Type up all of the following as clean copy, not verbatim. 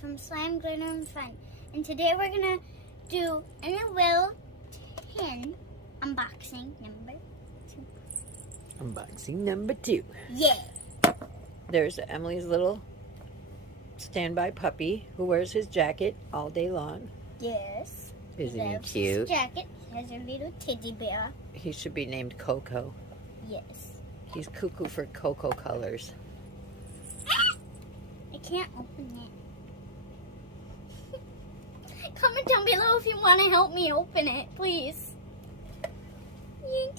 from Slime, Glitter, and Fun. And today we're going to do an Will tin unboxing number 2. Unboxing number 2. Yeah. There's Emily's little standby puppy who wears his jacket all day long. Yes. Isn't he Loves cute? his jacket. He has a little teddy bear. He should be named Coco. Yes. He's cuckoo for cocoa colors. I can't open it. Comment down below if you want to help me open it, please. Yink.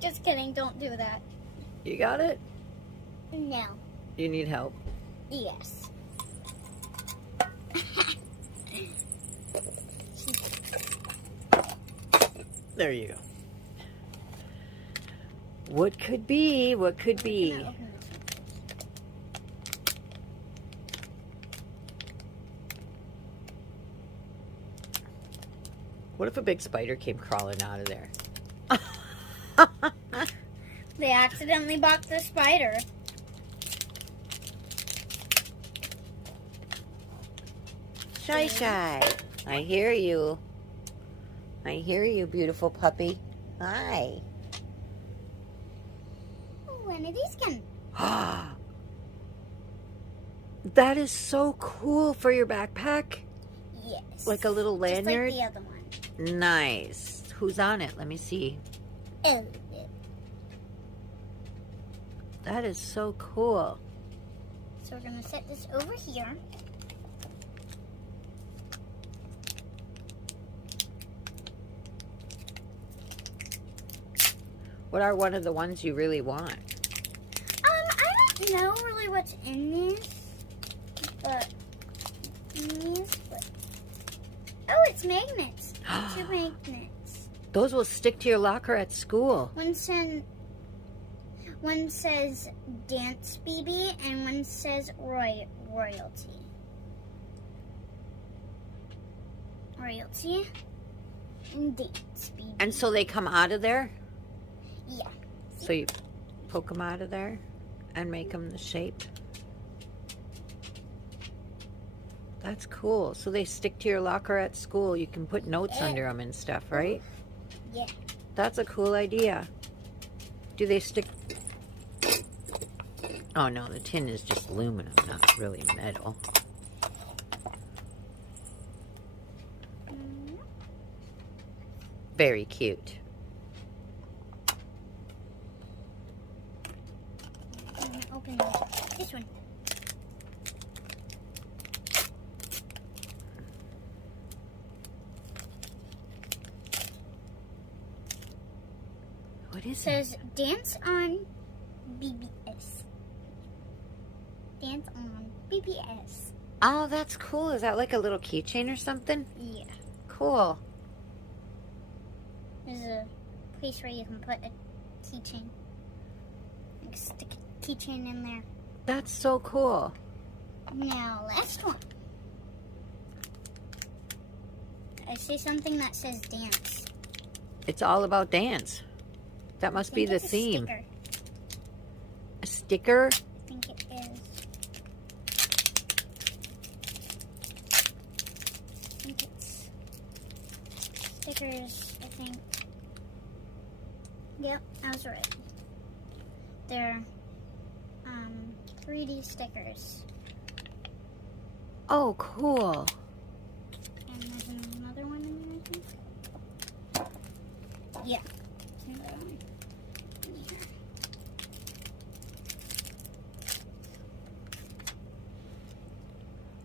Just kidding, don't do that. You got it? No. You need help? Yes. There you go. What could be? What could be? I'm gonna open this What if a big spider came crawling out of there? one. They accidentally bought the spider. Shy. I hear you. I hear you, beautiful puppy. Hi. When are these coming? That is so cool for your backpack. Yes. Like a little lanyard? Just like the other one. Nice. Who's on it? Let me see. Oh, That is so cool. so we're gonna set this over here. What are one of the ones you really want? I don't know really what's in these, but oh, it's magnets. 2 magnets. Those will stick to your locker at school. One says Dance BB and one says Royalty. Royalty and Dance BB. And so they come out of there? Yeah. So you poke them out of there and make them the shape? That's cool. So they stick to your locker at school. You can put notes under them and stuff, right? Yeah. That's a cool idea. Do they stick... Oh no, the tin is just aluminum, not really metal. Very cute. I'm gonna open this one. What It is it? says Dance on BBS. Dance on BBS. Oh, that's cool. Is that like a little keychain or something? Yeah. Cool. There's a place where you can put a keychain. Like stick a keychain in there. That's so cool. Now, last one. I see something that says dance. It's all about dance. That must be the It's a theme. sticker. A sticker? I think it is. I think it's stickers, I think. Yep, I was right. They're 3D stickers. Oh, cool. And there's another one in there, I think. Yeah. There's another one in here.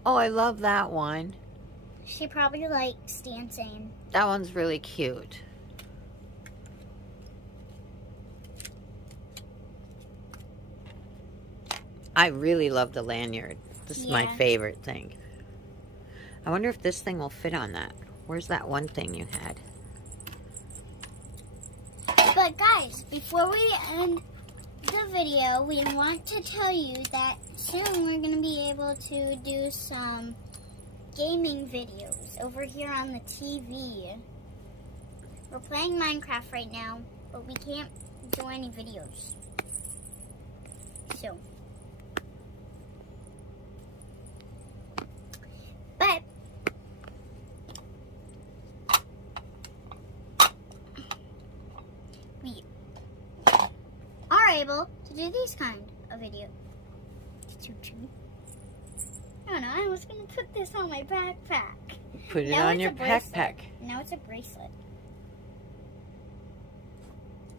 Oh, I love that one. She probably likes dancing. That one's really cute. I really love the lanyard. This is my Yeah. favorite thing. I wonder if this thing will fit on that. Where's that one thing you had? But guys, before we end the video, we want to tell you that soon we're going to be able to do some gaming videos over here on the TV. We're playing Minecraft right now, but we can't do any videos. So, able to do these kind of videos. I don't know, I was going to put this on my backpack. Put it Now on it's your a bracelet. backpack. Now it's a bracelet.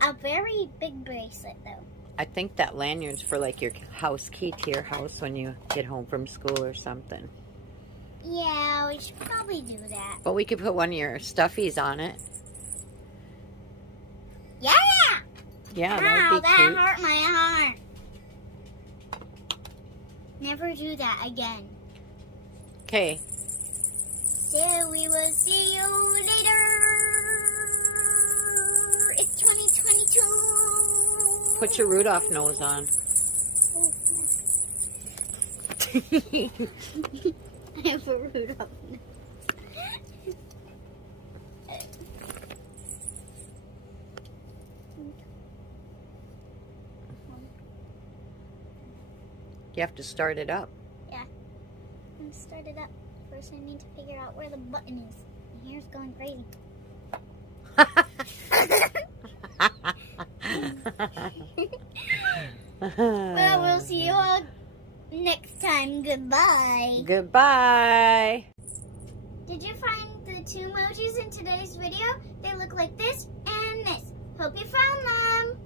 A very big bracelet, though. I think that lanyard's for like your house key to your house when you get home from school or something. Yeah, we should probably do that. But we could put one of your stuffies on it. Yeah! Yeah, Ow, that'd be that cute. hurt my heart. Never do that again. Okay. So we will see you later. It's 2022. Put your Rudolph nose on. I have a Rudolph. You have to start it up. I'm gonna start it up. First, I need to figure out where the button is. My hair's going crazy. Well, we'll see you all next time. Goodbye. Goodbye. Did you find the two emojis in today's video? They look like this and this. Hope you found them.